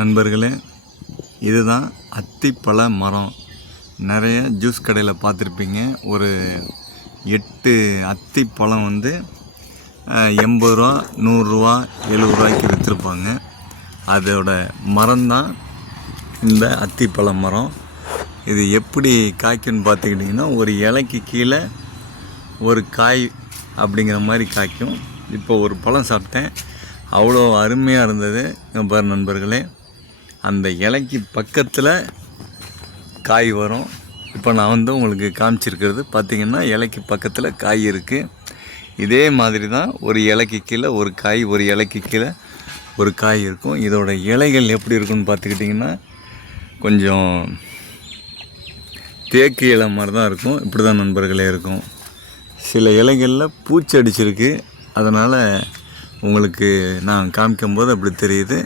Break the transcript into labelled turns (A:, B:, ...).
A: நண்பர்களே இதுதான் அத்திப்பழ மரம். நிறைய ஜூஸ் கடையில் பார்த்துருப்பீங்க. ஒரு எட்டு அத்திப்பழம் வந்து எண்பது ரூபா நூறுரூவா எழுபது ரூபாய்க்கு விற்றுருப்பாங்க அதோட மரம்தான் இந்த அத்திப்பழ மரம். இது எப்படி காய்க்குன்னு பார்த்துக்கிட்டிங்கன்னா ஒரு இலைக்கு கீழே ஒரு காய் அப்படிங்கிற மாதிரி காய்க்கும். இப்போ ஒரு பழம் சாப்பிட்டேன். அவ்வளோ அருமையாக இருந்தது. பாரு நண்பர்களே. அந்த இலைக்கு பக்கத்தில் காய் வரும். இப்போ நான் வந்து உங்களுக்கு காமிச்சிருக்கிறது பார்த்தீங்கன்னா இலைக்கு பக்கத்தில் காய் இருக்குது இதே மாதிரி தான் ஒரு இலைக்கு கீழே ஒரு காய் ஒரு இலைக்கு கீழே ஒரு காய் இருக்கும். இதோட இலைகள் எப்படி இருக்குன்னு பார்த்துக்கிட்டிங்கன்னா கொஞ்சம் தேக்கு இலை மாதிரி தான் இருக்கும். இப்படி தான் நண்பர்களே இருக்கும். சில இலைகளில் பூச்சி அடிச்சிருக்கு. அதனால் உங்களுக்கு நான் காமிக்கும்போது அப்படி தெரியுது.